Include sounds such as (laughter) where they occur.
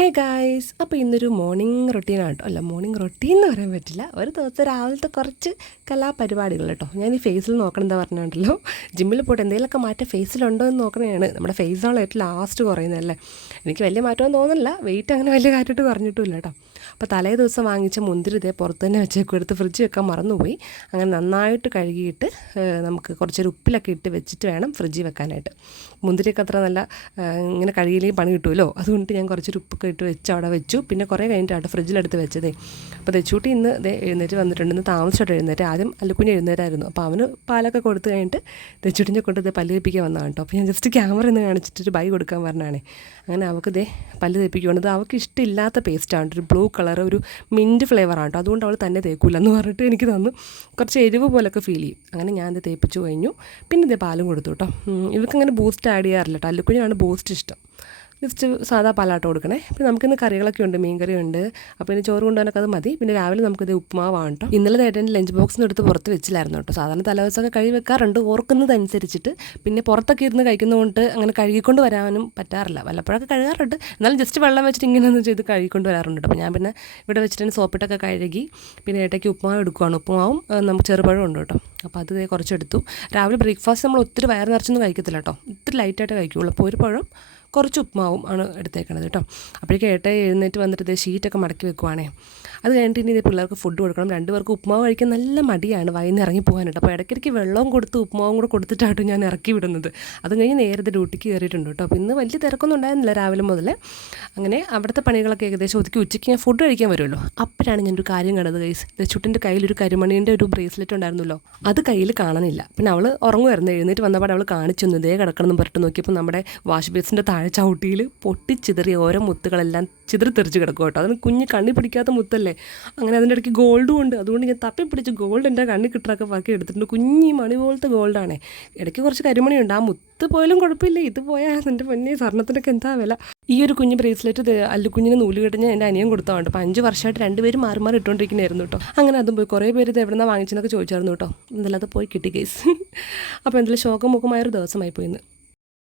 Hey guys അപ്പോൾ ഇന്നൊരു morning routine ആട്ടോ അല്ല മോർണിംഗ് റൊട്ടീൻ എന്ന് പറയാൻ പറ്റില്ല. ഒരു ദിവസം രാവിലത്തെ കുറച്ച് കലാപരിപാടികൾ കേട്ടോ ഞാൻ ഈ ഫേസിൽ നോക്കണം എന്താ ജിമ്മിൽ പോയിട്ട് എന്തെങ്കിലുമൊക്കെ മാറ്റം ഫേസിലുണ്ടോ എന്ന് നോക്കണതാണ് നമ്മുടെ ഫേസാണല്ലോ ഏറ്റവും ലാസ്റ്റ് കുറയുന്നതല്ലേ എനിക്ക് വലിയ മാറ്റമൊന്നും തോന്നുന്നില്ല. വെയിറ്റ് അങ്ങനെ വലിയ കാര്യമായിട്ട് കുറഞ്ഞിട്ടുമില്ല കേട്ടോ അപ്പോൾ തലേ ദിവസം വാങ്ങിച്ച മുന്തിരി ഇതേ പുറത്ത് തന്നെ വെച്ചേക്കും എടുത്ത് ഫ്രിഡ്ജ് വെക്കാൻ മറന്നുപോയി. അങ്ങനെ നന്നായിട്ട് കഴുകിയിട്ട് നമുക്ക് കുറച്ചൊരു ഉപ്പിലൊക്കെ ഇട്ട് വെച്ചിട്ട് വേണം ഫ്രിഡ്ജിൽ വെക്കാനായിട്ട്. മുന്തിരിയൊക്കെ അത്ര നല്ല ഇങ്ങനെ കഴുകിയില്ലെങ്കിൽ പണി കിട്ടുമല്ലോ അതുകൊണ്ട് ഞാൻ കുറച്ചൊരു ഉപ്പൊക്കെ ഇട്ട് വെച്ച് അവിടെ വെച്ചു. പിന്നെ കുറേ കഴിഞ്ഞിട്ടാണ് ഫ്രിഡ്ജിലെടുത്ത് വെച്ചതേ. അപ്പോൾ തെച്ചൂട്ടി ഇന്ന് ദേ എഴുന്നേറ്റ് വന്നിട്ടുണ്ട്. ഇന്ന് താമസിച്ചോട്ട് എഴുന്നേറ്റ്. ആദ്യം അല്ലുക്കുഞ്ഞ് എഴുന്നേറ്റായിരുന്നു. അപ്പോൾ അവന് പാലൊക്കെ കൊടുത്ത് കഴിഞ്ഞിട്ട് തെച്ചൂട്ടിന്റെ കൊണ്ട് ഇത് പല്ല് തേപ്പിക്കാൻ വന്നതാണ് കേട്ടോ. അപ്പോൾ ഞാൻ ജസ്റ്റ് ക്യാമറ ഒന്ന് കാണിച്ചിട്ട് ബൈ കൊടുക്കാൻ പറഞ്ഞാണേ. അങ്ങനെ അവൾക്ക് ഇതേ പല്ല് തേപ്പിക്കുവാണ്. ഇത് അവൾക്ക് ഇഷ്ടമില്ലാത്ത പേസ്റ്റാണ് ഒരു ബ്ലൂ കളർ ഒരു മിന്റ് ഫ്ലേവറാണ് കേട്ടോ അതുകൊണ്ട് അവൾ തന്നെ തേക്കൂല എന്ന് പറഞ്ഞിട്ട് എനിക്ക് തന്നു. കുറച്ച് എരിവ് പോലൊക്കെ ഫീൽ ചെയ്യും. അങ്ങനെ ഞാൻ ഇത് തേപ്പിച്ചു കഴിഞ്ഞു. പിന്നെ ഇതേ പാലും കൊടുത്തു കേട്ടോ ഇവർക്ക് അങ്ങനെ ബൂസ്റ്റ് ആഡ് ചെയ്യാറില്ല കേട്ടോ അല്ലുക്കുഞ്ഞാണ് ബൂസ്റ്റ് ഇഷ്ടം. ജസ്റ്റ് സാധാ പാലാട്ട് കൊടുക്കണേ. പിന്നെ നമുക്കിന്ന് കറികളൊക്കെ ഉണ്ട് മീൻകറി ഉണ്ട് അപ്പോൾ ഇനി ചോറ് കൊണ്ടുപോകാനൊക്കെ അത് മതി. പിന്നെ രാവിലെ നമുക്കിത് ഉപ്പുമാവാണ് കേട്ടോ ഇന്നലെ നേട്ടന്റെ ലഞ്ച് ബോക്സിൽ നിന്ന് എടുത്ത് പുറത്ത് വെച്ചില്ലായിരുന്നു കേട്ടോ സാധാരണ തലേദിവസമൊക്കെ കഴുകി വെക്കാറുണ്ട്. ഓർക്കുന്നതനുസരിച്ചിട്ട്. പിന്നെ പുറത്തൊക്കെ ഇരുന്ന് കഴിക്കുന്നതുകൊണ്ട് അങ്ങനെ കഴുകിക്കൊണ്ട് വരാനും പറ്റാറില്ല. വല്ലപ്പോഴൊക്കെ കഴുകാറുണ്ട്. എന്നാലും ജസ്റ്റ് വെള്ളം വെച്ചിട്ട് ഇങ്ങനെ ഒന്ന് ചെയ്ത് കഴുകിക്കൊണ്ട് വരാറുണ്ട് അപ്പോൾ ഞാൻ പിന്നെ ഇവിടെ വെച്ചിട്ട് സോപ്പിട്ടൊക്കെ കഴുകി പിന്നെ ഏട്ടയ്ക്ക് ഉപ്പുമാവ് എടുക്കുവാണ്. ഉപ്പുമാവും നമുക്ക് ചെറുപഴം ഉണ്ട് കേട്ടോ അപ്പോൾ അത് കുറച്ചെടുത്തു. രാവിലെ ബ്രേക്ക്ഫാസ്റ്റ് നമ്മൾ ഒത്തിരി വയർ നിറച്ചൊന്നും കഴിക്കത്തില്ല കേട്ടോ ഇത്തിരി ലൈറ്റായിട്ട് കഴിക്കുകയുള്ളൂ അപ്പോൾ ഒരു പഴം കുറച്ച് ഉപ്പുമാവും ആണ് എടുത്തേക്കണത് കേട്ടോ. അപ്പോഴേക്കും ഏട്ടയെ എഴുന്നേറ്റ് വന്നിട്ട് ഷീറ്റൊക്കെ മടക്കി വെക്കുവാണേ. അത് കഴിഞ്ഞിട്ട് ഇനി പിള്ളേർക്ക് ഫുഡ് കൊടുക്കണം. രണ്ടുപേർക്ക് ഉപ്പുമാവ് കഴിക്കാൻ നല്ല മടിയാണ് വൈകുന്നേരം ഇറങ്ങി പോകാനായിട്ട് അപ്പോൾ ഇടയ്ക്കിടയ്ക്ക് വെള്ളവും കൊടുത്ത് ഉപ്പുമാവും കൂടെ കൊടുത്തിട്ടാട്ടോ ഞാൻ ഇറക്കി വിടുന്നത്. അത് കഴിഞ്ഞ് നേരത്തെ ഡ്യൂട്ടിക്ക് കയറിയിട്ടുണ്ട് കേട്ടോ. അപ്പോൾ ഇന്ന് വലിയ തിരക്കൊന്നും ഉണ്ടായിരുന്നില്ല രാവിലെ മുതൽ. അങ്ങനെ അവിടുത്തെ പണികളൊക്കെ ഏകദേശം ഒതുക്കി ഉച്ചയ്ക്ക് ഞാൻ ഫുഡ് കഴിക്കാൻ വരുമല്ലോ. അപ്പോഴാണ് ഞാൻ ഒരു കാര്യം കണ്ടത് ഗൈസ് ചുട്ടിന്റെ കയ്യിൽ ഒരു കരിമണീന്റെ ഒരു ബ്രേസ്ലെറ്റ് ഉണ്ടായിരുന്നല്ലോ. അത് കയ്യിൽ കാണുന്നില്ല. പിന്നെ അവൾ ഉറങ്ങുമായിരുന്നു. എഴുന്നേറ്റ് വന്നപ്പോൾ അവൾ കാണിച്ചു ഇതേ കിടക്കണം എന്ന് പറഞ്ഞിട്ട് നോക്കിയപ്പോൾ നമ്മുടെ വാഷ് ബേസിന്റെ താഴെ ചവിട്ടിയിൽ പൊട്ടിച്ചിതറിയ ഓരോ മുത്തുകളെല്ലാം ചിതറി തെറിച്ച് കിടക്കും കേട്ടോ. അതിന് കുഞ്ഞ് കണ്ണി പിടിക്കാത്ത മുത്തല്ലേ? അങ്ങനെ അതിന്റെ ഇടയ്ക്ക് ഗോൾഡും ഉണ്ട്. അതുകൊണ്ട് ഞാൻ തപ്പി പിടിച്ച് ഗോൾഡ് എന്റെ കണ്ണി കിട്ടറൊക്കെ ബാക്കി എടുത്തിട്ടുണ്ട്. കുഞ്ഞി മണി പോലത്തെ ഗോൾഡാണ് ഇടയ്ക്ക് കുറച്ച് കരിമണിയുണ്ട്. ആ മുത്ത് പോയാലും കുഴപ്പമില്ല. ഇത് പോയാൽ എന്റെ പൊന്നെ സ്വർണത്തിനൊക്കെ എന്താ വില? ഈ ഒരു കുഞ്ഞ് ബ്രേസ്ലെറ്റ് അല്ലുക്കുഞ്ഞിന് നൂൽ കെട്ടിഞ്ഞ് എന്റെ അനിയൻ കൊടുത്തതുകൊണ്ട് അപ്പോൾ അഞ്ച് വർഷമായിട്ട് രണ്ടുപേരും മാറി മാറി ഇട്ടുകൊണ്ടിരിക്കുന്നതായിരുന്നു കേട്ടോ. അങ്ങനെ അതും പോയി. കുറേ പേര് ഇത് എവിടെ നിന്നാണ് വാങ്ങിച്ചെന്നൊക്കെ ചോദിച്ചായിരുന്നു കേട്ടോ. എന്തായാലും അത് പോയി കിട്ടി കേസ് (laughs) അപ്പോൾ എന്തായാലും ശോകമുഖമായൊരു ദിവസമായി പോയിന്ന്.